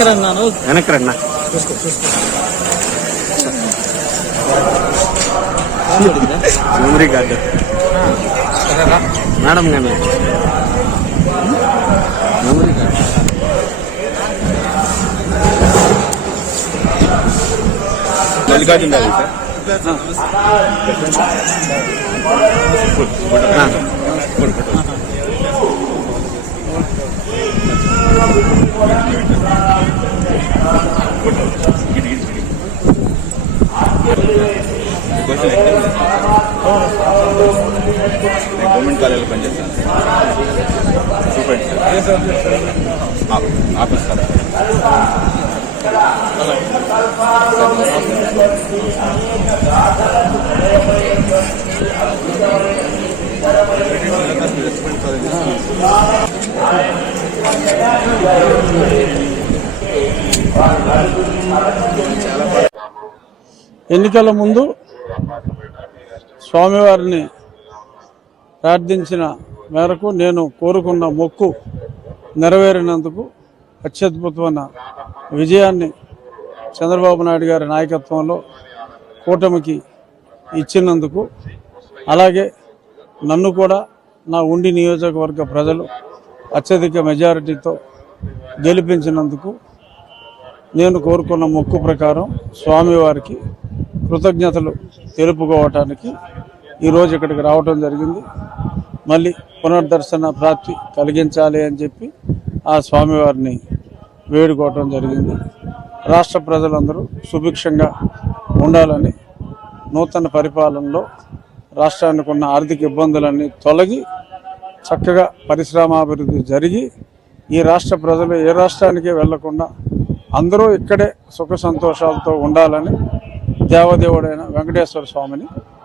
వెనక్కి రండి చూసుకో చూసుకో మెమరీ కార్డు సరేరా మేడం గారు memory card Mallikarjuna Rao sir ఆ. పనిచేస్తాను సూపర్ సార్ ఆఫీస్ సార్ ఎన్నికల ముందు స్వామివారిని ప్రార్థించిన మేరకు నేను కోరుకున్న మొక్కు నెరవేరినందుకు అత్యద్భుతమైన విజయాన్ని చంద్రబాబు నాయుడు గారి నాయకత్వంలో కూటమికి ఇచ్చినందుకు అలాగే నన్ను కూడా నా ఉండి నియోజకవర్గ ప్రజలు అత్యధిక మెజారిటీతో గెలిపించినందుకు నేను కోరుకున్న మొక్కు ప్రకారం స్వామివారికి కృతజ్ఞతలు తెలుపుకోవటానికి ఈరోజు ఇక్కడికి రావటం జరిగింది. మళ్ళీ పునర్దర్శన ప్రాప్తి కలిగించాలి అని చెప్పి ఆ స్వామివారిని వేడుకోవటం జరిగింది. రాష్ట్ర ప్రజలందరూ సుభిక్షంగా ఉండాలని నూతన పరిపాలనలో రాష్ట్రానికి ఉన్న ఆర్థిక ఇబ్బందులన్నీ తొలగి చక్కగా పరిశ్రమాభివృద్ధి జరిగి ఈ రాష్ట్ర ప్రజలు ఏ రాష్ట్రానికి వెళ్ళకుండా అందరూ ఇక్కడే సుఖ సంతోషాలతో ఉండాలని దేవదేవుడైన వెంకటేశ్వర స్వామిని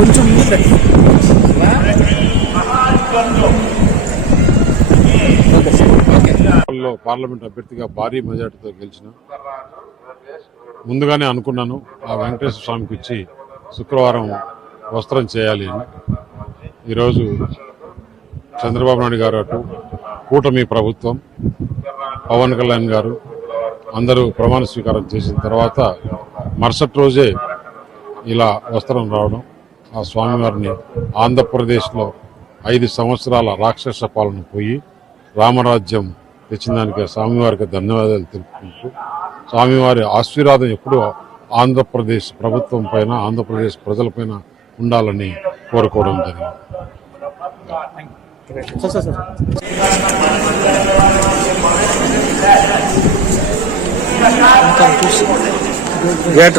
కొంచెం ముందు పార్లమెంట్ అభ్యర్థిగా భారీ మెజార్టీతో గెలిచిన ముందుగానే అనుకున్నాను ఆ వెంకటేశ్వర స్వామికి ఇచ్చి శుక్రవారం వస్త్రం చేయాలి అని. ఈరోజు చంద్రబాబు నాయుడు గారు అటు కూటమి ప్రభుత్వం పవన్ కళ్యాణ్ గారు అందరూ ప్రమాణ స్వీకారం చేసిన తర్వాత మరుసటి రోజే ఇలా వస్త్రం రావడం ఆ స్వామివారిని ఆంధ్రప్రదేశ్లో ఐదు సంవత్సరాల రాక్షస పాలన పోయి రామరాజ్యం తెచ్చిన దానికి స్వామివారికి ధన్యవాదాలు తెలుపుకుంటూ స్వామివారి ఆశీర్వాదం ఎప్పుడూ ఆంధ్రప్రదేశ్ ప్రభుత్వం పైన ఆంధ్రప్రదేశ్ ప్రజలపైన ఉండాలని కోరుకోవడం జరిగింది. గేట్